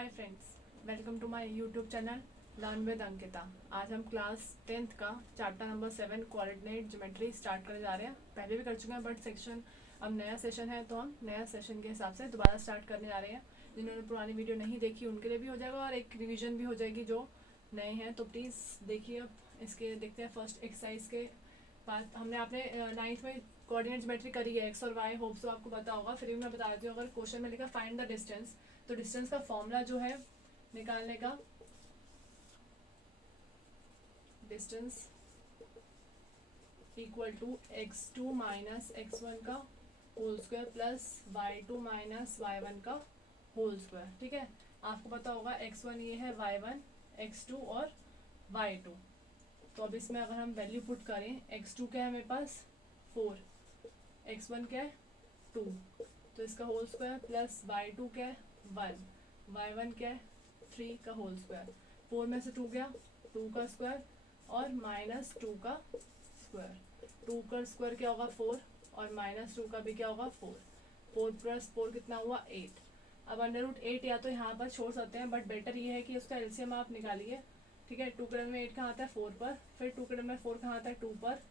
Hi friends, welcome to my YouTube channel learn with Ankita. आज हम class 10th का chapter number 7 coordinate geometry start करने जा रहे हैं। पहले भी कर चुके हैं बट सेक्शन अब नया सेशन है तो हम नया सेशन के हिसाब से दोबारा स्टार्ट करने जा रहे हैं। जिन्होंने पुरानी वीडियो नहीं देखी उनके लिए भी हो जाएगा और एक रिविजन भी हो जाएगी जो नए हैं, तो प्लीज़ देखिए। अब इसके देखते हैं फर्स्ट एक्सरसाइज के बाद। हमने आपने 9th में कोऑर्डिनेट ज्योमेट्री करी है, एक्स और वाई, होप सो आपको पता होगा। फिर भी मैं बता देती हूँ, अगर क्वेश्चन में लिखा फाइंड द डिस्टेंस, तो डिस्टेंस का फॉर्मूला जो है निकालने का, distance equal to x2 minus x1 का whole square plus y2 minus y1 का होल स्क्वायर। ठीक है, आपको पता होगा x1 ये है, y1 x2 और y2। तो अब इसमें अगर हम वैल्यू पुट करें, x2 क्या है मेरे पास 4, x1 क्या है 2, तो इसका होल स्क्वायर प्लस y2 क्या है 1, y1 क्या है 3 का होल स्क्वायर। 4 में से 2 गया 2 का स्क्वायर और माइनस 2 का स्क्वायर। 2 का स्क्वायर क्या होगा 4 और माइनस 2 का भी क्या होगा 4। 4 प्लस 4 कितना हुआ 8। अब अंडर रूट 8 या तो यहाँ पर छोड़ सकते हैं, बट बेटर ये है कि उसका एलसीएम आप निकालिए। ठीक है, 2 के में 8 कहाँ आता है 4 पर, फिर 2 के में 4 कहाँ आता है 2 पर,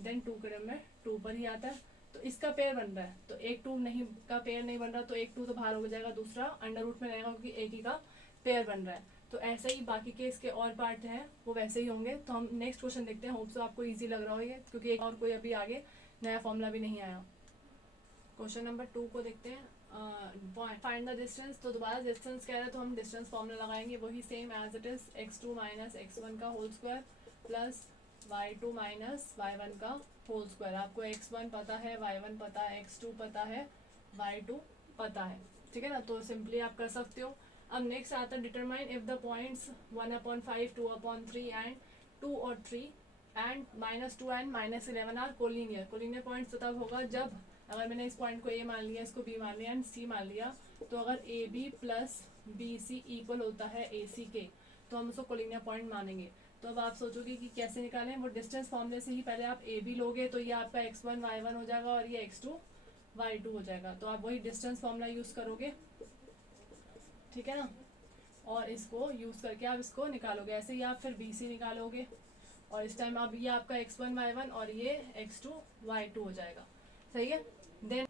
देन 2 के में 2 पर ही आता है। तो इसका पेयर बन रहा है, तो एक 2 नहीं का पेयर नहीं बन रहा, तो एक 2 तो बाहर हो जाएगा, दूसरा अंडर रूट में रहेगा क्योंकि एक ही का पेयर बन रहा है। तो ऐसे ही बाकी के इसके और पार्ट हैं वो वैसे ही होंगे। तो हम नेक्स्ट क्वेश्चन देखते हैं, होप सो आपको इजी लग रहा हो ये, क्योंकि एक और कोई अभी आगे नया फॉर्मूला भी नहीं आया। क्वेश्चन नंबर 2 को देखते हैं, फाइंड द डिस्टेंस। तो दोबारा डिस्टेंस कह रहे हैं तो हम डिस्टेंस फॉर्मूला लगाएंगे, वही same as it is, x2 minus x1 का whole square plus y2 minus y1 का होल स्क्वायर। आपको x1 पता है, y1 पता है, x2 पता है, y2 पता है। ठीक है ना, तो सिंपली आप कर सकते हो। अब नेक्स्ट आता है determine if the points 1/5, 2/3 and 2 और 3 and -2 and -11 are collinear. Collinear points तब होगा जब, अगर मैंने इस पॉइंट को ए मान लिया, इसको बी मान लिया एंड सी मान लिया, तो अगर A B plus B C equal होता है ए सी के, तो हम उसको कोलिनियर पॉइंट मानेंगे। तो अब आप सोचोगे कि कैसे निकालें, वो डिस्टेंस फॉर्मूले से ही पहले आप ए बी लोगे तो ये आपका x1 y1 हो जाएगा और ये x2 y2 हो जाएगा। तो आप वही डिस्टेंस फॉर्मूला यूज़ करोगे, ठीक है ना, और इसको यूज़ करके आप इसको निकालोगे। ऐसे ही आप फिर बी सी निकालोगे और इस टाइम अब ये आपका x1 y1 और ये x2 y2 हो जाएगा। सही है, देन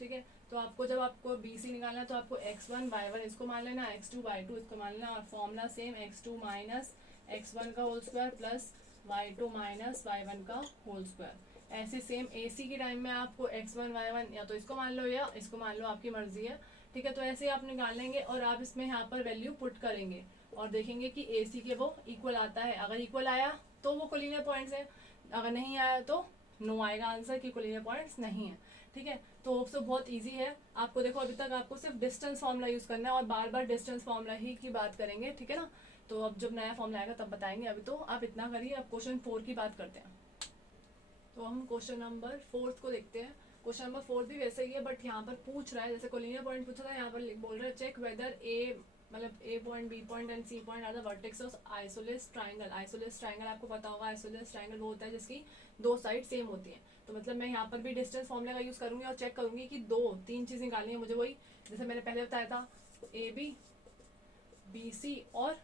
ठीक है, तो आपको जब आपको बी सी निकालना है तो आपको x1 y1 इसको मान लेना, x2 y2 इसको मान लेना, और formula same x2 minus x1 का whole square plus y2 minus y1 का होल स्क्वायर। ऐसे सेम ए सी के टाइम में आपको x1 y1 या तो इसको मान लो या इसको मान लो, आपकी मर्जी है। ठीक है, तो ऐसे ही आप निकाल लेंगे और आप इसमें यहाँ पर वैल्यू पुट करेंगे और देखेंगे कि ए सी के वो इक्वल आता है। अगर इक्वल आया तो वो कोलिनियर पॉइंट्स है, अगर नहीं आया तो नो आएगा आंसर कि कोलिनियर पॉइंट्स नहीं है। ठीक है, तो होप सो बहुत इजी है। आपको देखो अभी तक आपको सिर्फ डिस्टेंस फॉर्मूला यूज़ करना है और बार बार डिस्टेंस फॉर्मूला ही की बात करेंगे। ठीक है ना, तो अब जब नया फॉर्मूला आएगा तब बताएंगे, अभी तो आप इतना करिए। अब क्वेश्चन 4 की बात करते हैं, तो हम क्वेश्चन नंबर 4 को देखते हैं। क्वेश्चन नंबर 4 भी वैसे ही है, बट यहाँ पर पूछ रहा है, जैसे कोलिनियर पॉइंट पूछा था, यहाँ पर बोल रहा है चेक वेदर ए, मतलब A point B point and C point are the vertex of isosceles triangle. Isosceles triangle आपको पता होगा, आइसोलेस ट्राइंगल वो होता है जिसकी दो साइड सेम होती हैं। तो मतलब मैं यहाँ पर भी डिस्टेंस फॉर्मूला का यूज़ करूँगी और चेक करूँगी कि 2-3 चीज़ निकालनी है मुझे, वही जैसे मैंने पहले बताया था, ए बी, बी सी और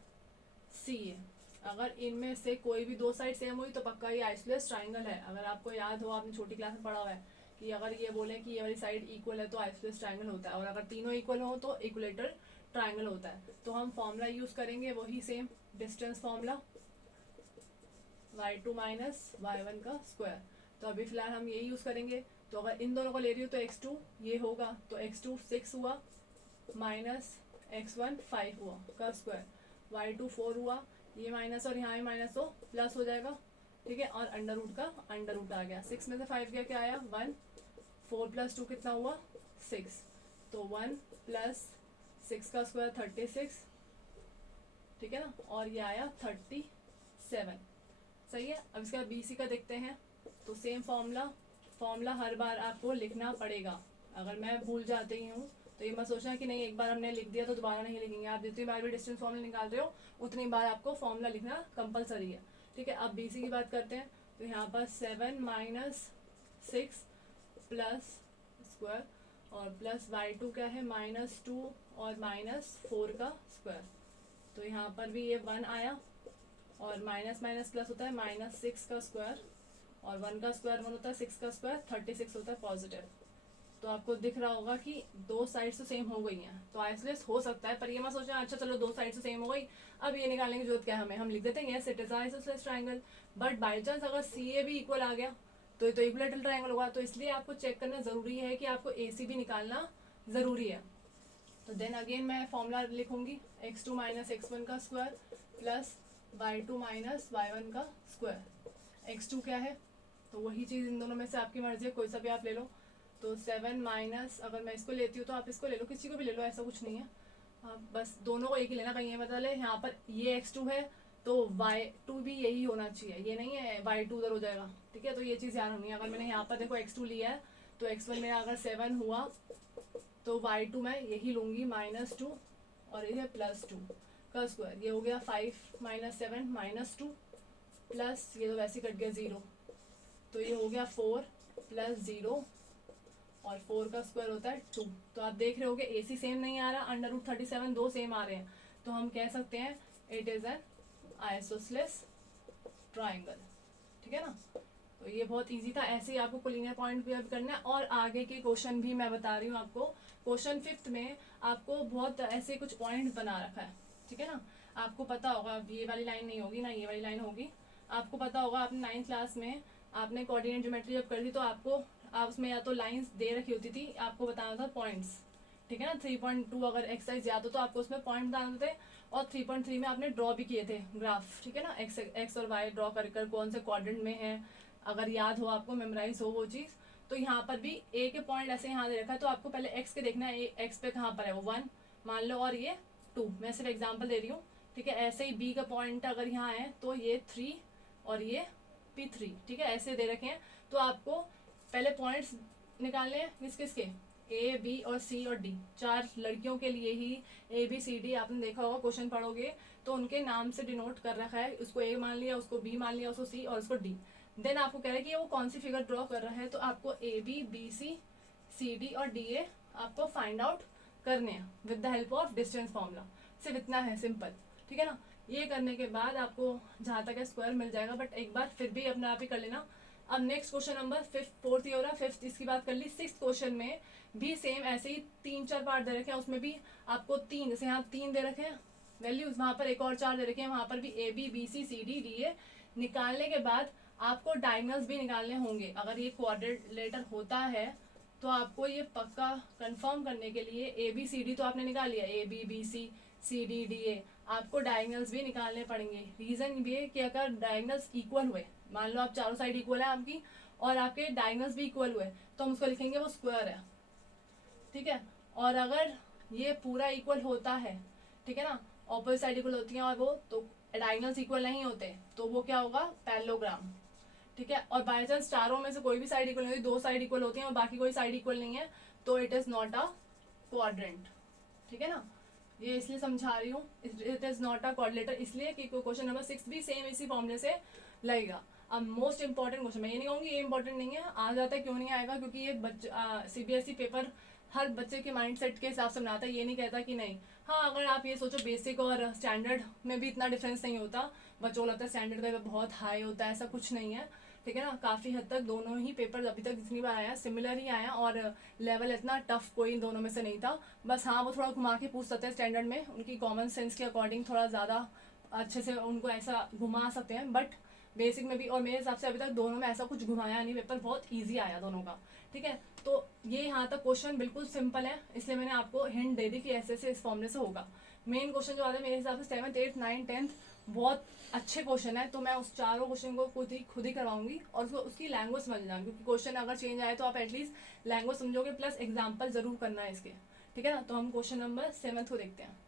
सी ए। अगर इनमें से कोई भी दो साइड सेम हुई तो पक्का ये आइसोलेस ट्राइंगल है। अगर आपको याद हो, आपने छोटी क्लास में पढ़ा हुआ है कि अगर ये बोले कि ये वाली साइड इक्वल है तो आइसोलेस ट्राइंगल होता है, और अगर तीनों इक्वल हो तो इक्वलेटर ट्राइंगल होता है। तो हम फॉर्मूला यूज़ करेंगे वही same distance formula, y2 minus y1 का स्क्वायर। तो अभी फिलहाल हम ये यूज़ करेंगे। तो अगर इन दोनों को ले रही हूँ तो x2 ये होगा, तो x2 6 हुआ माइनस x1 5 हुआ का स्क्वायर, y2 4 हुआ, ये माइनस और यहाँ भी माइनस तो प्लस हो जाएगा। ठीक है, और अंडर रूट का अंडर रूट आ गया, 6 में से 5 गया, क्या आया 1, 4 प्लस 2 कितना हुआ 6, तो 1 प्लस 6 का स्क्वायर 36। ठीक है ना, और ये आया 37। सही है, अब इसका बी सी का देखते हैं। तो सेम फॉर्मूला हर बार आपको लिखना पड़ेगा। अगर मैं भूल जाती हूँ तो ये मत सोचना कि नहीं एक बार हमने लिख दिया तो दोबारा नहीं लिखेंगे। आप जितनी बार भी डिस्टेंस फॉर्मूला निकाल रहे हो उतनी बार आपको फॉर्मूला लिखना कंपलसरी है। ठीक है, अब बी सी की बात करते हैं। तो यहाँ पर 7 माइनस 6 प्लस स्क्वायर और प्लस y2 क्या है -2 और -4 का स्क्वायर। तो यहाँ पर भी ये 1 आया और माइनस माइनस प्लस होता है -6 का स्क्वायर और 1 का स्क्वायर 1 होता है, 6 का स्क्वायर 36 होता है पॉजिटिव। तो आपको दिख रहा होगा कि दो साइड से सेम हो गई हैं, तो आइसोलेस हो सकता है, पर ये मत सोचना अच्छा चलो दो साइड से सेम हो गई अब ये निकालने की जरूरत क्या है हमें, हम लिख देते हैं yes it is isosceles triangle. But by chance अगर सी ए भी इक्वल आ गया तो ये तो इक्विलैटरल ट्रायंगल होगा, तो इसलिए आपको चेक करना जरूरी है कि आपको ए सी भी निकालना जरूरी है। तो देन अगेन मैं फॉर्मूला लिखूंगी x2 माइनस x1 का square plus y2 minus y1 का स्क्वायर। x2 क्या है, तो वही चीज़ इन दोनों में से आपकी मर्जी है, कोई सा भी आप ले लो। तो 7 माइनस, अगर मैं इसको लेती हूँ तो आप इसको ले लो, किसी को भी ले लो, ऐसा कुछ नहीं है, आप बस दोनों को एक ही लेना, कहीं ये बता ले यहाँ पर ये x2 है तो y2 भी यही होना चाहिए, ये नहीं है y2 उधर हो जाएगा, ठीक है। तो ये चीज़ याद होनी है। अगर मैंने यहाँ पर देखो x2 लिया है तो x1 मेरा अगर 7 हुआ तो y2 मैं यही लूँगी -2 और ये +2 का स्क्वायर, ये हो गया 5 माइनस 7 -2 प्लस ये तो वैसे कट गया 0, तो ये हो गया 4 प्लस 0 और 4 का स्क्वायर होता है 2। तो आप देख रहे होगे ए सी सेम नहीं आ रहा, √37 दो सेम आ रहे हैं, तो हम कह सकते हैं it is an isosceles triangle, ठीक है ना। तो ये बहुत इजी था, ऐसे ही आपको कोलिनियर पॉइंट भी अब करना है। और आगे के क्वेश्चन भी मैं बता रही हूँ आपको, क्वेश्चन 5th में आपको बहुत ऐसे कुछ पॉइंट बना रखा है, ठीक है ना। आपको पता होगा अब ये वाली लाइन नहीं होगी ना ये वाली लाइन होगी, आपको पता होगा आपने 9th क्लास में आपने कोऑर्डिनेट ज्योमेट्री जब कर दी तो आपको उसमें या तो लाइंस दे रखी होती थी, आपको बताना था पॉइंट्स, ठीक है ना। 3.2 अगर एक्सरसाइज याद हो तो आपको उसमें पॉइंट बताने थे, और 3.3 में आपने ड्रॉ भी किए थे ग्राफ, ठीक है ना, एक्स और वाई ड्रॉ कर कौन से क्वाड्रेंट में है, अगर याद हो आपको, मेमोराइज हो वो चीज़। तो यहाँ पर भी ए के पॉइंट ऐसे यहाँ दे रखा है, तो आपको पहले एक्स के देखना है, एक्स पे कहाँ पर है वो 1 मान लो और ये 2, मैं सिर्फ एग्जाम्पल दे रही हूँ, ठीक है। ऐसे ही बी का पॉइंट अगर यहाँ है तो ये 3 और ये P3, ठीक है, ऐसे दे रखे हैं। तो आपको पहले पॉइंट्स निकालने हैं किस किस के, ए बी और सी और डी, 4 लड़कियों के लिए ही ए बी सी डी, आपने देखा होगा क्वेश्चन पढ़ोगे तो उनके नाम से डिनोट कर रखा है, उसको ए मान लिया, उसको बी मान लिया, उसको सी और उसको डी। देन आपको कह रहा है कि वो कौन सी फिगर ड्रॉ कर रहा है, तो आपको A B B C C D और डी ए आपको फाइंड आउट करने हैं with the help of distance formula, सिर्फ इतना है, सिंपल, ठीक है ना। ये करने के बाद आपको जहाँ तक है स्क्वायर मिल जाएगा, बट एक बार फिर भी अपने आप ही कर लेना। अब नेक्स्ट क्वेश्चन नंबर 4th ये हो रहा है, 5th इसकी बात कर ली। 6th क्वेश्चन में भी सेम ऐसे ही 3-4 पार्ट दे रखे हैं, उसमें भी आपको 3, जैसे यहाँ 3 दे रखे हैं वैल्यूज, वहाँ पर एक और 4 दे रखे हैं, वहाँ पर भी A B B C C D D A. निकालने के बाद आपको डायगोनल्स भी निकालने होंगे, अगर ये क्वाड्रिलेटरल होता है तो आपको ये पक्का कंफर्म करने के लिए ए बी सी डी तो आपने निकाल लिया, A B B C C D D A, आपको डायगोनल्स भी निकालने पड़ेंगे। रीज़न ये कि अगर डायगोनल्स इक्वल हुए, मान लो आप चारों साइड इक्वल है आपकी और आपके डायगोनल्स भी इक्वल हुए, तो हम उसको लिखेंगे वो स्क्वायर है, ठीक है। और अगर ये पूरा इक्वल होता है, ठीक है ना, ऑपोजिट साइड इक्वल होती हैं और वो तो डायगोनल्स इक्वल नहीं होते, तो वो क्या होगा, पैरेललोग्राम, ठीक है। और बाई चांस चारों में से कोई भी साइड इक्वल नहीं होती, 2 साइड इक्वल होती हैं और बाकी कोई साइड इक्वल नहीं है, तो it is not a quadrant, ठीक है ना। ये इसलिए समझा रही हूँ, it is not a quadrilateral, इसलिए कि क्वेश्चन नंबर 6 भी सेम इसी फॉर्मूले से लगेगा। अब मोस्ट इंपॉर्टेंट क्वेश्चन, मैं ये नहीं कहूँगी ये इंपॉर्टेंट नहीं है, आ जाता है, क्यों नहीं आएगा, क्योंकि ये CBSE पेपर हर बच्चे के माइंडसेट के हिसाब से बनाता है, ये नहीं कहता कि नहीं। हाँ, अगर आप ये सोचो बेसिक और स्टैंडर्ड में भी इतना डिफरेंस नहीं होता, बच्चों को लगता है स्टैंडर्ड का बहुत हाई होता है, ऐसा कुछ नहीं है, ठीक है ना। काफ़ी हद तक दोनों ही पेपर अभी तक जितनी बार आया सिमिलर ही आया, और लेवल इतना टफ कोई इन दोनों में से नहीं था। बस हाँ, वो थोड़ा घुमा के पूछ सकते हैं स्टैंडर्ड में, उनकी कॉमन सेंस के अकॉर्डिंग थोड़ा ज़्यादा अच्छे से उनको ऐसा घुमा सकते हैं, बट बेसिक में भी और मेरे हिसाब से अभी तक दोनों में ऐसा कुछ घुमाया नहीं, पेपर बहुत ईजी आया दोनों का, ठीक है। तो ये यहाँ तक क्वेश्चन बिल्कुल सिंपल है, इसलिए मैंने आपको हिंट दे दी कि ऐसे से इस फॉर्मूले से होगा। मेन क्वेश्चन जो आता है मेरे हिसाब से 7th 8th 9th 10th बहुत अच्छे क्वेश्चन है, तो मैं उस चारों क्वेश्चन को खुद ही करवाऊंगी, और उसकी लैंग्वेज समझना, क्योंकि क्वेश्चन अगर चेंज आए तो आप एटलीस्ट लैंग्वेज समझोगे, प्लस एग्जाम्पल जरूर करना है इसके, ठीक है ना। तो हम क्वेश्चन नंबर 7 को देखते हैं।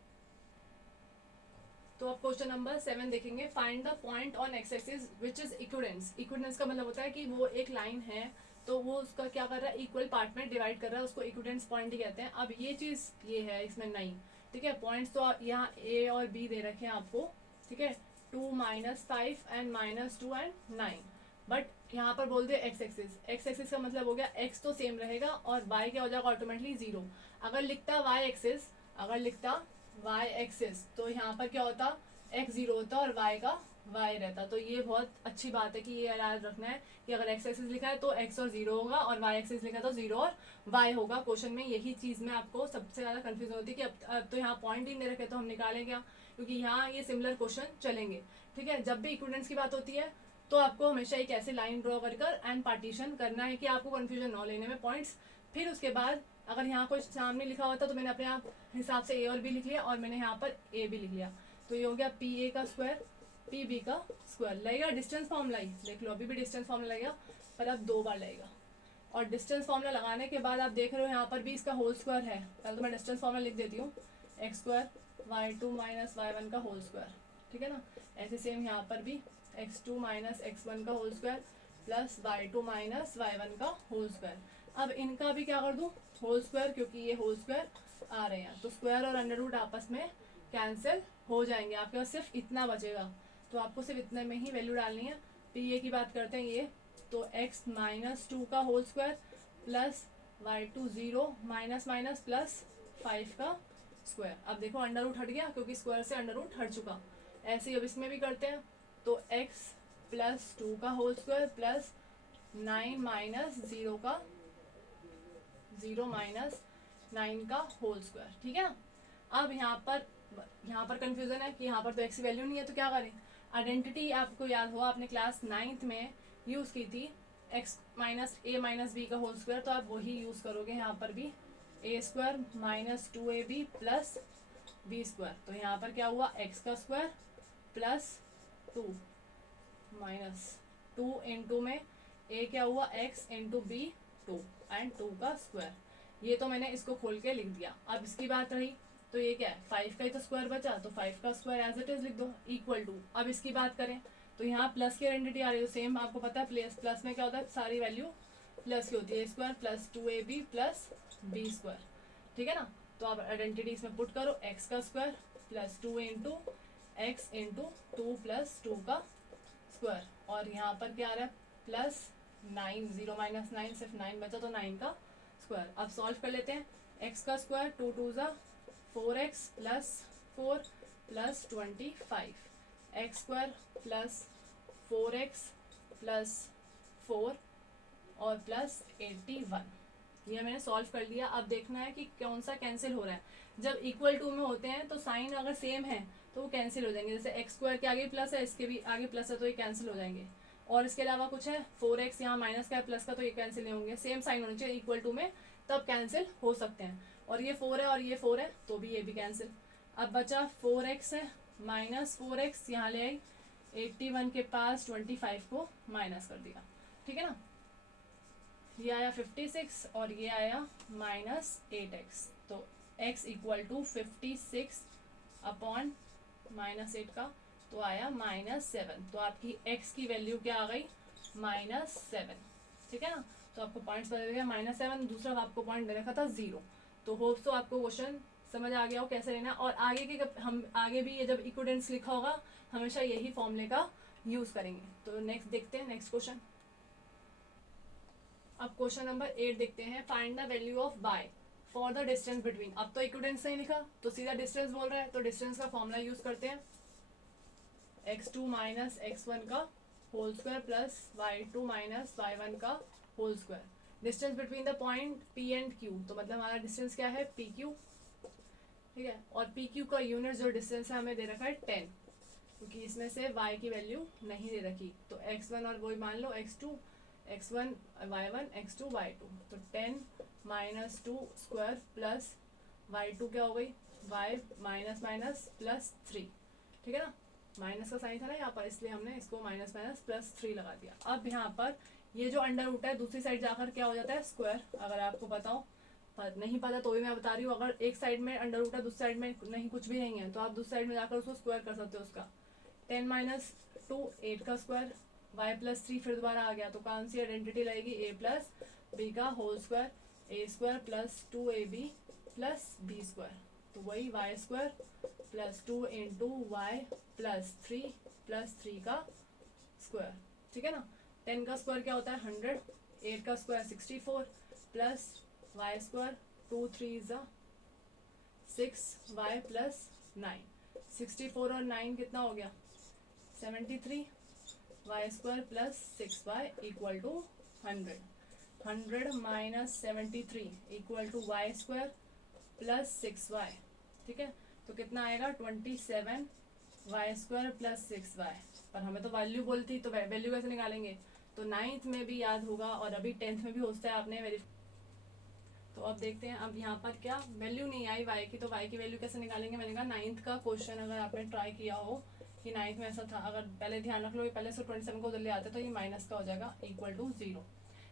तो आप क्वेश्चन नंबर 7 देखेंगे, find the point on X axis which is equidistant. Equidistant का मतलब होता है कि वो एक लाइन है तो वो उसका क्या कर रहा है, इक्वल पार्ट में डिवाइड कर रहा है, उसको इक्विडेंस पॉइंट ही कहते हैं। अब ये चीज़ ये है इसमें नहीं, ठीक है। पॉइंट्स तो यहाँ ए और बी दे रखे हैं आपको, ठीक है, 2 -5 एंड -2 एंड 9, बट यहाँ पर बोल दिया एक्स एक्सिस। एक्स एक्सिस का मतलब हो गया एक्स तो सेम रहेगा और वाई क्या हो जाएगा ऑटोमेटिकली 0। अगर लिखता वाई एक्सिस अगर लिखता y एक्सिस तो यहाँ पर क्या होता, x 0 होता और y का y रहता। तो ये बहुत अच्छी बात है कि ये याद रखना है कि अगर x एक्सिस लिखा है तो x और 0 होगा, और y एक्सिस लिखा है तो 0 और y होगा। क्वेश्चन में यही चीज़ में आपको सबसे ज़्यादा कंफ्यूजन होती है कि अब तो यहाँ पॉइंट ही नहीं रखे तो हम निकालें क्या, क्योंकि यहाँ ये सिमिलर क्वेश्चन चलेंगे। ठीक है, जब भी इक्विवेलेंस की बात होती है तो आपको हमेशा एक ऐसे लाइन ड्रॉ कर एंड पार्टीशन करना है कि आपको कन्फ्यूजन ना लेने में पॉइंट्स। फिर उसके बाद अगर यहाँ कुछ सामने लिखा होता तो मैंने अपने आप हिसाब से ए और बी लिख लिया, और मैंने यहाँ पर ए भी लिख लिया। तो ये हो गया पी ए का स्क्वायर पी बी का स्क्वायर। लगेगा डिस्टेंस फॉर्मूला ही, देख लो अभी भी डिस्टेंस फॉर्मूला लगेगा, पर अब 2 बार लगेगा। और डिस्टेंस फॉर्मूला लगाने के बाद आप देख रहे हो यहाँ पर भी इसका होल स्क्वायर है। पहले तो मैं डिस्टेंस फॉर्मूला लिख देती हूँ, X square Y two minus Y one का होल स्क्वायर। ठीक है ना, ऐसे सेम यहाँ पर भी X two minus X one का whole square plus Y two minus Y one का होल स्क्वायर। अब इनका भी क्या कर दूँ, होल स्क्वायर, क्योंकि ये होल स्क्वायर आ रहे हैं तो स्क्वायर और अंडर रूट आपस में कैंसिल हो जाएंगे। आपके पास सिर्फ इतना बचेगा, तो आपको सिर्फ इतने में ही वैल्यू डालनी है। पी ए की बात करते हैं ये, तो x माइनस 2 का whole square plus Y two 0 minus minus plus 5 का स्क्वायर। अब देखो अंडर रूट हट गया क्योंकि स्क्वायर से अंडर रूट हट चुका। ऐसे ही अब इसमें भी करते हैं, तो x प्लस 2 का होल स्क्वायर प्लस 9 माइनस 0 का 0 माइनस 9 का होल स्क्वायर। ठीक है, अब यहाँ पर कंफ्यूजन है कि यहाँ पर तो x की वैल्यू नहीं है तो क्या करें। आइडेंटिटी आपको याद हो, आपने क्लास 9th में यूज़ की थी x minus A minus B का होल स्क्वायर, तो आप वही यूज़ करोगे यहाँ पर भी, A square minus 2ab plus B square. तो यहाँ पर क्या हुआ, x का स्क्वायर प्लस 2 माइनस 2 इंटू में a क्या हुआ x इंटू बी 2 एंड 2 का स्क्वायर। ये तो मैंने इसको खोल के लिख दिया। अब इसकी बात रही तो ये क्या है, 5 का ही तो स्क्वायर बचा, तो 5 का स्क्वायर एज इट इज लिख दो इक्वल टू। अब इसकी बात करें तो यहाँ प्लस की आइडेंटिटी आ रही है, सेम आपको पता है प्लस में क्या होता है, सारी वैल्यू प्लस की होती है, A square plus 2ab plus B square. ठीक है ना, तो आप आइडेंटिटी इसमें पुट करो, एक्स का square plus 2 into x into 2 plus 2 का स्क्वायर, और यहाँ पर क्या आ रहा है प्लस 9, 0 माइनस 9 सिर्फ 9 बचा तो 9 का स्क्वायर। अब सॉल्व कर लेते हैं, एक्स का स्क्वायर 2 2 ज़ा 4x plus 4 plus 25, x square plus 4x plus 4 और प्लस 81। ये मैंने सॉल्व कर लिया। अब देखना है कि कौन सा कैंसिल हो रहा है। जब इक्वल टू में होते हैं तो साइन अगर सेम है तो वो कैंसिल हो जाएंगे, जैसे एक्स स्क्वायर के आगे प्लस है, इसके भी आगे प्लस है तो ये कैंसिल हो जाएंगे। और इसके अलावा कुछ है 4x यहाँ माइनस का है प्लस का, तो ये कैंसिल नहीं होंगे, सेम साइन होने चाहिए इक्वल टू में, तब कैंसिल हो सकते हैं। और ये 4 है और ये 4 है तो भी ये भी कैंसिल। अब बचा 4x है माइनस 4x, यहाँ ले आई 81 के पास 25 को माइनस कर दिया। ठीक है ना, ये आया 56 और ये आया माइनस 8x, तो x equal to 56 upon minus 8 का, तो आया -7। तो आपकी x की वैल्यू क्या आ गई, -7। ठीक है ना, तो आपको पॉइंट्स बदल गया -7, दूसरा आपको पॉइंट दे रखा था 0। तो होप्स तो आपको क्वेश्चन समझ आ गया हो कैसे लेना। और आगे के हम आगे भी ये जब इक्विवेलेंस लिखा होगा हमेशा यही फॉर्मूले का यूज़ करेंगे। तो नेक्स्ट देखते हैं, नेक्स्ट क्वेश्चन। अब क्वेश्चन नंबर 8 देखते हैं, find the value of by for the distance between. अब तो इक्विवेलेंस नहीं लिखा तो सीधा डिस्टेंस बोल रहा है, तो डिस्टेंस का फॉर्मूला यूज़ करते हैं, x2 माइनस x1 का whole square plus y2 minus y1 का whole square. Distance between the point P and Q, तो मतलब हमारा डिस्टेंस क्या है PQ। ठीक है, और PQ का यूनिट जो डिस्टेंस है हमें दे रखा है 10, क्योंकि इसमें से y की वैल्यू नहीं दे रखी। तो x1 और वही मान लो x2 x1 y1 x2 y2, तो 10 माइनस 2 स्क्वायर प्लस y2 क्या हो गई y माइनस माइनस प्लस 3। ठीक है ना, माइनस का साइन था ना यहाँ पर, इसलिए हमने इसको माइनस माइनस प्लस 3 लगा दिया। अब यहाँ पर ये जो अंडर रूट है दूसरी साइड जाकर क्या हो जाता है स्क्वायर। अगर आपको पता हो, नहीं पता तो भी मैं बता रही हूँ, अगर एक साइड में अंडर रूट है दूसरी साइड में नहीं कुछ भी नहीं है तो आप दूसरी साइड में जाकर उसको स्क्वायर कर सकते हो। उसका 10 माइनस 2 8 का स्क्वायर, y प्लस 3 फिर दोबारा आ गया, तो कौन सी आइडेंटिटी लगेगी, a प्लस बी का whole square, A square plus 2ab plus B square, तो वही Y square plus 2 into Y plus 3 का स्क्वायर। ठीक है ना, 10 का स्क्वायर क्या होता है 100, 8 का स्क्वायर 64 प्लस वाई स्क्वायर 2 3 ज़ा 6y प्लस 9। 64 और 9 कितना हो गया 73। Y square plus 6y equal to 100। 100 minus 73 equal to Y square plus 6y। ठीक है, तो कितना आएगा 27 वाई स्क्वायर प्लस 6y। पर हमें तो वैल्यू बोलती, तो वैल्यू कैसे निकालेंगे? तो 9th में भी याद होगा और अभी 10th में भी होता है, आपने तो अब देखते हैं। अब यहाँ पर क्या वैल्यू नहीं आई y की, तो y की वैल्यू कैसे निकालेंगे? मैंने कहा 9th का क्वेश्चन अगर आपने ट्राई किया हो कि 9th में ऐसा था, अगर पहले ध्यान रख लो, पहले से 27 को उधर ले आते तो ये माइनस का हो जाएगा इक्वल टू 0।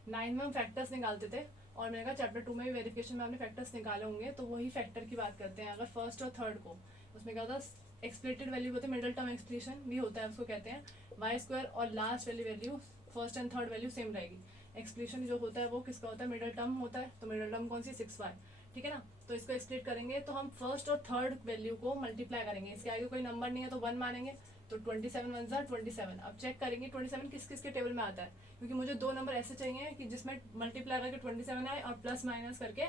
9th में हम फैक्टर्स निकालते थे और मैंने कहा चैप्टर 2 में भी वेरिफिकेशन में आपने फैक्टर्स निकाले होंगे, तो वही फैक्टर की बात करते हैं। अगर फर्स्ट और थर्ड को, उसमें क्या होता है एक्सप्लेटेड वैल्यू होती है, मिडिल टर्म एक्सप्रेशन भी होता है, उसको कहते हैं वाई स्क्वायर, और लास्ट वाली value first and third value same रहेगी। एक्सप्रेशन जो होता है वो किसका होता है? मिडिल टर्म होता है। तो मिडिल टर्म कौन सी? 6y। ठीक है ना, तो इसको एक्सप्लेट करेंगे तो हम फर्स्ट और थर्ड वैल्यू को मल्टीप्लाई करेंगे। इसके आगे कोई नंबर नहीं है तो 1 मानेंगे, तो 27 1 ज़ा 27। अब चेक करेंगे 27 किस किस के टेबल में आता है, क्योंकि मुझे दो नंबर ऐसे चाहिए कि जिसमें मल्टीप्लाई करके 27 आए और प्लस माइनस करके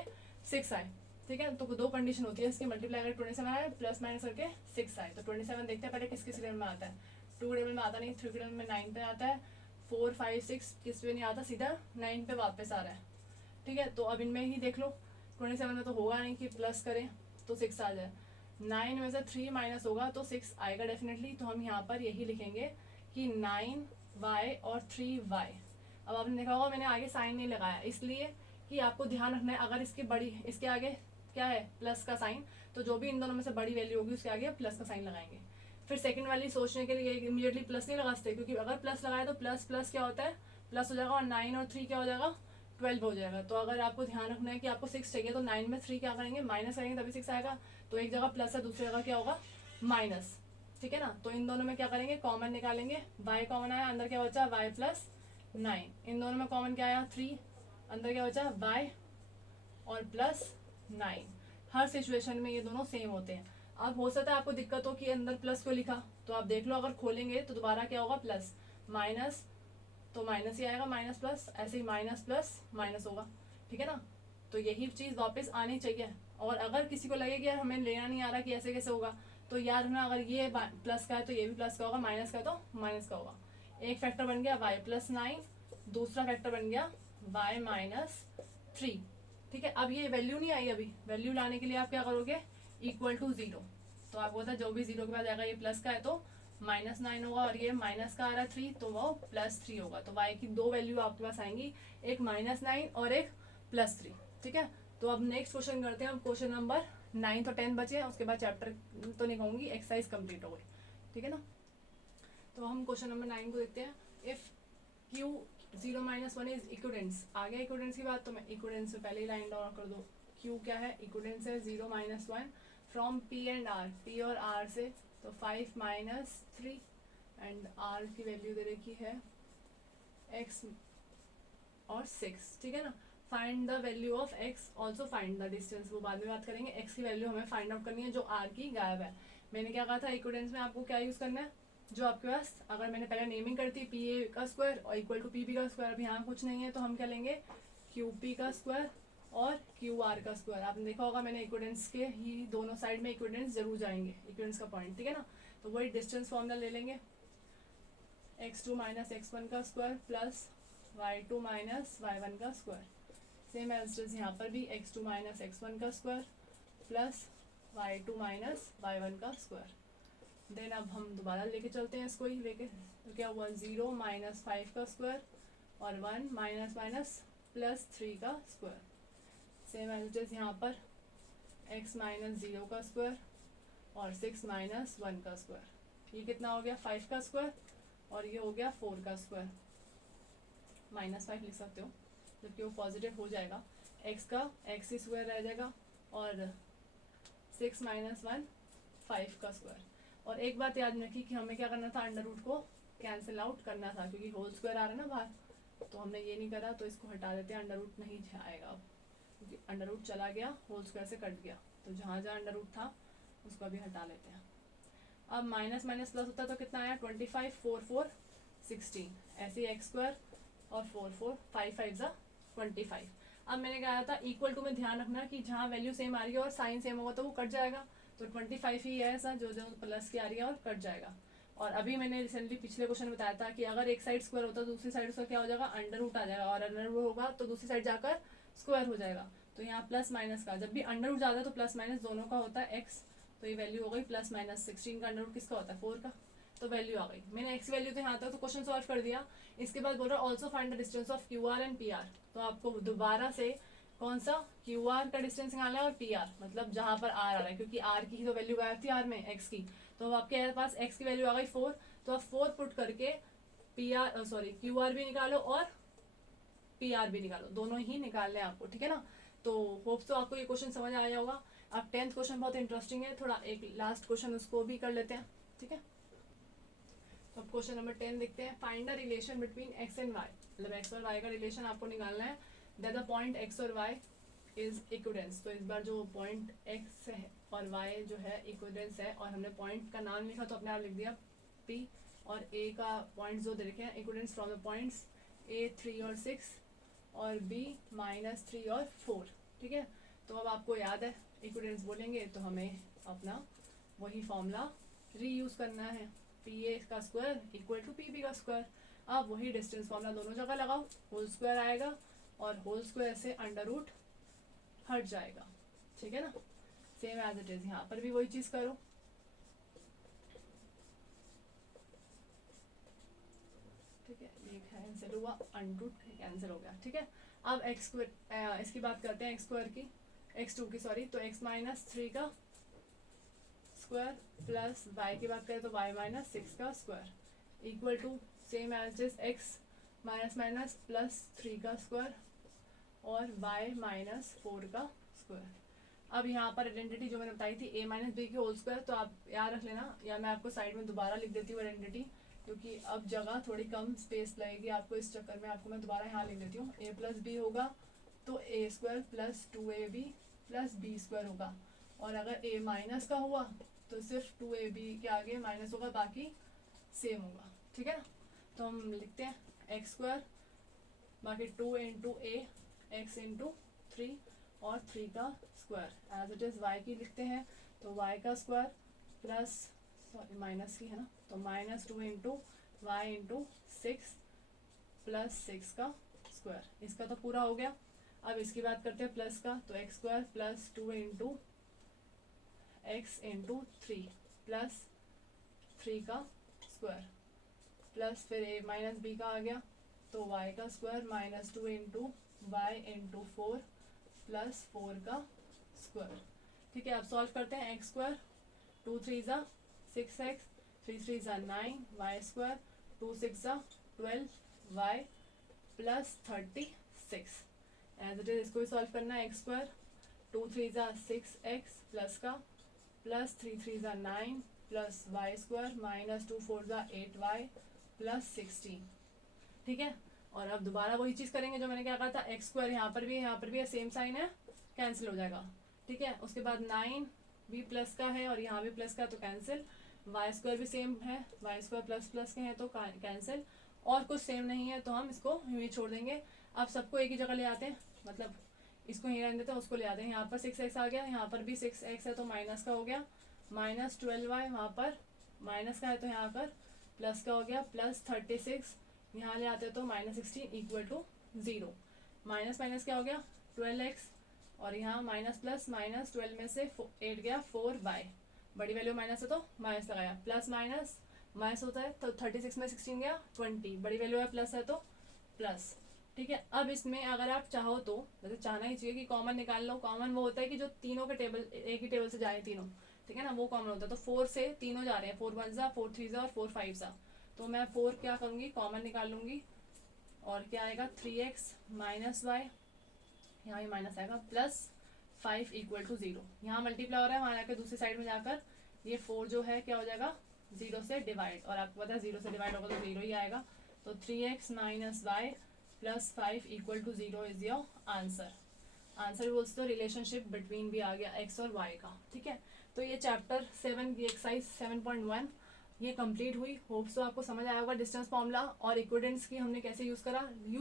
6 आए। ठीक है, तो दो कंडीशन होती है इसकी, मल्टीप्लाई करके 27 आए प्लस माइनस करके 6 आए। तो 27 देखते हैं पहले किस किस टेबल में आता है। 2 टेबल में आता नहीं, 3 टेबल में 9 पे आता है, 4 5 6 किस पे नहीं आता, सीधा 9 पे वापस आ रहा है। ठीक है, तो अब इनमें ही देख लो, 27 में तो होगा नहीं कि प्लस करें तो 6 आ जाए। 9 में से 3 माइनस होगा तो 6 आएगा डेफिनेटली। तो हम यहाँ पर यही लिखेंगे कि 9y और 3y। अब आपने देखा होगा मैंने आगे साइन नहीं लगाया, इसलिए कि आपको ध्यान रखना है अगर इसकी बड़ी, इसके आगे क्या है प्लस का साइन, तो जो भी इन दोनों में से बड़ी वैल्यू होगी उसके आगे प्लस का साइन लगाएंगे। फिर सेकंड वाली सोचने के लिए इमीडिएटली प्लस नहीं लगा सकते, क्योंकि अगर प्लस लगाए तो प्लस प्लस क्या होता है प्लस हो जाएगा, और 9 और 3 क्या हो जाएगा 12 हो जाएगा। तो अगर आपको ध्यान रखना है कि आपको 6 चाहिए तो 9 में 3 क्या करेंगे माइनस करेंगे तभी 6 आएगा। तो एक जगह प्लस है दूसरी जगह क्या होगा माइनस। ठीक है ना, तो इन दोनों में क्या करेंगे कॉमन निकालेंगे। y कॉमन आया, अंदर क्या बचा y प्लस 9। इन दोनों में कॉमन क्या आया 3, अंदर क्या बचा y और प्लस 9। हर सिचुएशन में ये दोनों सेम होते हैं। अब हो सकता है आपको दिक्कत हो कि अंदर प्लस क्यों लिखा, तो आप देख लो अगर खोलेंगे तो दोबारा क्या होगा प्लस माइनस, तो माइनस ही आएगा, माइनस प्लस, ऐसे ही माइनस प्लस माइनस होगा। ठीक है ना, तो यही चीज़ वापस आनी चाहिए। और अगर किसी को लगे कि यार हमें लेना नहीं आ रहा कि ऐसे कैसे होगा, तो याद रखना अगर ये प्लस का है तो ये भी प्लस का होगा, माइनस का है तो माइनस का होगा। एक फैक्टर बन गया y प्लस 9, दूसरा फैक्टर बन गया y माइनस 3। ठीक है, अब ये वैल्यू नहीं आई, अभी वैल्यू लाने के लिए आप क्या करोगे इक्वल टू 0। तो आपको पता है जो भी 0 के बाद आएगा ये प्लस का है तो माइनस 9 होगा, और ये माइनस का आ रहा है 3 तो वो प्लस 3 होगा। तो y की दो वैल्यू आपके पास आएंगी, एक माइनस 9 और एक प्लस 3। ठीक है, तो अब नेक्स्ट क्वेश्चन करते हैं। अब क्वेश्चन नंबर 9 और 10 बचे हैं, उसके बाद चैप्टर तो नहीं कहूँगी, एक्सरसाइज कंप्लीट हो गई। ठीक है ना, तो हम क्वेश्चन नंबर 9 को देखते हैं। If q 0 minus 1 is equidistant. आ गया इक्विडेंस की बात, तो मैं इक्विडेंस में पहले ही लाइन डाउन कर दो। q क्या है इक्विडेंस है 0 minus 1 from p and r, p और r से, तो 5 माइनस 3 एंड r की वैल्यू दे रखी है x और 6। ठीक है ना, find the value of x, also find the distance, वो बाद में बात करेंगे। x की वैल्यू हमें फाइंड आउट करनी है जो r की गायब है। मैंने क्या कहा था इक्विडेंस में आपको क्या यूज़ करना है, जो आपके पास, अगर मैंने पहले नेमिंग करती पी ए का स्क्वायर और इक्वल टू पी बी का स्क्वायर, अब यहाँ कुछ नहीं है तो हम क्या लेंगे क्यू पी का स्क्वायर और क्यू आर का स्क्वायर। आपने देखा होगा मैंने इक्विडेंस के ही दोनों साइड में इक्विडेंस जरूर जाएंगे, इक्विडेंस का पॉइंट। ठीक है ना, तो वही डिस्टेंस फॉर्मूला ले लेंगे, x2 माइनस x1 का square plus y2 minus y1 का स्क्वायर। सेम एज यहाँ पर भी x2 माइनस x1 का square plus y2 minus y1 का स्क्वायर। देन अब हम दोबारा लेके चलते हैं इसको ही लेके, तो क्या हुआ 0 माइनस 5 का स्क्वायर और 1 माइनस माइनस प्लस 3 का स्क्वायर। सेम एज यहाँ पर x माइनस 0 का स्क्वायर और 6 माइनस 1 का स्क्वायर। ये कितना हो गया 5 का स्क्वायर और ये हो गया 4 का स्क्वायर। माइनस 5 लिख सकते हो जबकि वो पॉजिटिव हो जाएगा, x का x स्क्वायर रह जाएगा और 6 माइनस 1 5 का स्क्वायर। और एक बात याद रखी कि हमें क्या करना था, अंडर रूट को कैंसिल आउट करना था, क्योंकि होल स्क्वायर आ रहा है ना बाहर, तो हमने ये नहीं करा, तो इसको हटा देते हैं। अंडर रूट नहीं आएगा अब, क्योंकि अंडर रूट चला गया, होल स्क्वायर से कट गया, तो जहाँ जहाँ अंडर रूट था उसको अभी हटा लेते हैं। अब माइनस माइनस प्लस होता तो कितना आया 25 4 4 16, ऐसे ही एक्स स्क्वायर और 4 4 5 5 ज़ा 25। अब मैंने कहा था इक्वल टू में ध्यान रखना कि जहाँ वैल्यू सेम आ रही है और साइन सेम होगा तो वो कट जाएगा, तो 25 ही है ऐसा जो जो प्लस की आ रही है और कट जाएगा। और अभी मैंने रिसेंटली पिछले क्वेश्चन में बताया था कि अगर एक साइड स्क्वायर होता है तो दूसरी साइड उसका क्या हो जाएगा, अंडर रूट आ जाएगा, और अंडर रूट होगा तो दूसरी साइड जाकर स्क्वायर हो जाएगा। तो यहाँ प्लस माइनस का जब भी अंडर रूट जाता है तो प्लस माइनस दोनों का होता है एक्स, तो ये वैल्यू हो गई प्लस माइनस 16 का अंडर रूट किसका होता है 4 का, तो वैल्यू आ गई। मैंने एक्स वैल्यू तो यहाँ तक तो क्वेश्चन सॉल्व कर दिया। इसके बाद बोल रहा है also find the distance of Q R and P R, तो आपको दोबारा से कौन सा क्यू आर का डिस्टेंस निकालना है और पी आर मतलब जहां पर आर आ रहा है, क्योंकि आर की तो वैल्यू गायब थी आर में एक्स की, तो अब आपके पास एक्स की वैल्यू आ गई 4, तो आप 4 पुट करके P R sorry Q R भी निकालो और पी आर भी निकालो, दोनों ही निकालने हैं आपको, ठीक है ना। तो होप्स तो आपको ये क्वेश्चन समझ आया होगा। अब 10th क्वेश्चन बहुत इंटरेस्टिंग है, थोड़ा एक लास्ट क्वेश्चन उसको भी कर लेते हैं, ठीक है। तो अब क्वेश्चन नंबर 10 देखते हैं। Find the relation between X and Y, मतलब एक्स और वाई का रिलेशन आपको निकालना है। दैट द पॉइंट एक्स और वाई इज इक्विडेंस, तो इस बार जो पॉइंट एक्स है और वाई जो है इक्विडेंस है, और हमने पॉइंट का नाम लिखा तो अपने आप लिख दिया पी, और ए का पॉइंट जो दे रखे हैं इक्विडेंस फ्रॉम द पॉइंट्स ए 3 और 6 और बी -3 और 4, ठीक है। तो अब आपको याद है इक्विडेंस बोलेंगे तो हमें अपना वही फॉर्मूला रीयूज करना है, पी ए का square equal to P B का स्क्वायर। अब वही डिस्टेंस फॉर्मूला दोनों जगह लगाओ, होल स्क्वायर आएगा और होल स्क्वायर से अंडर रूट हट जाएगा, ठीक है ना। सेम एज इट इज यहाँ पर भी वही चीज करो, ठीक है। ये कैंसिल हुआ, अंडर रूट कैंसिल हो गया, ठीक है। अब एक्स स्क्वायर इसकी बात करते हैं एक्स स्क्वायर की, x2 की सॉरी, तो x -3 का स्क्वायर प्लस y की बात करें तो y -6 का square equal to same as is x minus plus 3 का स्क्वायर और y -4 का स्क्वायर। अब यहाँ पर आइडेंटिटी जो मैंने बताई थी a - b की होल स्क्वायर, तो आप याद रख लेना, या मैं आपको साइड में दोबारा लिख देती हूँ आइडेंटिटी, क्योंकि अब जगह थोड़ी कम स्पेस लगेगी आपको, इस चक्कर में आपको मैं दोबारा यहाँ लिख देती हूँ। a + b होगा तो a² + 2ab + b² होगा, और अगर a माइनस का हुआ तो सिर्फ 2ab के आगे माइनस होगा, बाकी सेम होगा, ठीक है ना। तो हम लिखते हैं x² बाकी 2 × a x × 3 और 3 का square as it is y की लिखते हैं, तो y का स्क्वायर प्लस सॉरी माइनस की है ना, तो -2 × y × 6 + 6 का स्क्वायर, इसका तो पूरा हो गया। अब इसकी बात करते हैं प्लस का, तो x² + 2 × x × 3 + 3 का स्क्वायर प्लस फिर a - b का आ गया, तो y का स्क्वायर -2 × y × 4 + 4 का स्क्वायर, ठीक है। अब सॉल्व करते हैं x² 2 × 3 = 6x 3 × 3 = 9 y² 2 × 6 = 12 y + 36 as it is, इसको भी सॉल्व करना है। x² 2 × 3 = 6x प्लस का प्लस 3 × 3 = 9 प्लस y² -2 × 4 = 8y + 16, ठीक है। और अब दोबारा वही चीज करेंगे जो मैंने क्या कहा था, x² यहाँ पर भी है सेम साइन है, कैंसिल हो जाएगा, ठीक है। उसके बाद 9 भी प्लस का है और यहाँ भी प्लस का, तो कैंसिल, y² भी सेम है, y² प्लस के हैं तो कैंसिल, और कुछ सेम नहीं है तो हम इसको यूँ छोड़ देंगे। अब सबको एक ही जगह ले आते हैं, मतलब इसको यहीं रहने देते हैं, उसको ले आते हैं। यहाँ पर 6x आ गया, यहाँ पर भी 6x है तो माइनस का हो गया, -12y वहाँ पर माइनस का है तो यहाँ पर प्लस का हो गया, प्लस 36 यहाँ ले आते हैं तो -16 इक्वल टू 0, माइनस माइनस क्या हो गया 12x, और यहाँ माइनस प्लस -12 में से 8 गया 4y, बड़ी वैल्यू माइनस है तो माइनस लगाया, प्लस माइनस माइनस होता है तो 36 में 16 गया 20, बड़ी वैल्यू है प्लस है तो प्लस, ठीक है। अब इसमें अगर आप चाहो तो, वैसे चाहना ही चाहिए कि कॉमन निकाल लो, कॉमन वो होता है कि जो तीनों के टेबल एक ही टेबल से जाए तीनों, ठीक है ना, वो कॉमन होता है। तो 4 से तीनों जा रहे हैं, 4 1 4 3 और 4 5 तो मैं 4 क्या करूँगी कॉमन निकाल लूँगी, और क्या आएगा 3x - y, यहाँ भी माइनस आएगा, प्लस 5 इक्वल टू 0, यहाँ मल्टीप्लाई हो रहा है, वहाँ जाकर दूसरी साइड में जाकर ये 4 जो है क्या हो जाएगा 0 से डिवाइड, और आपको पता है 0 से डिवाइड होगा तो 0 ही आएगा, तो 3x - y + 5 equal to 0 is your answer. Answer बोलते तो रिलेशनशिप बिटवीन भी आ गया x और y का, ठीक है। तो ये चैप्टर 7 की एक्सरसाइज 7.1 ये कंप्लीट हुई। होप्स तो आपको समझ आया होगा डिस्टेंस फॉर्मूला और इक्विडेंस की हमने कैसे यूज़ करा।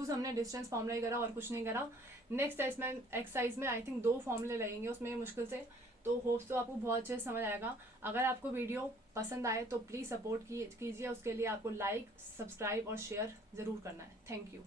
हमने डिस्टेंस फॉर्मूला ही करा और कुछ नहीं करा। नेक्स्ट एक्सरसाइज में आई थिंक 2 फॉर्मूले लगेंगे उसमें मुश्किल से। तो होप्स तो आपको बहुत अच्छे से समझ आएगा। अगर आपको वीडियो पसंद आए तो प्लीज़ सपोर्ट कीजिए। उसके लिए आपको लाइक, सब्सक्राइब और शेयर ज़रूर करना है। Thank you.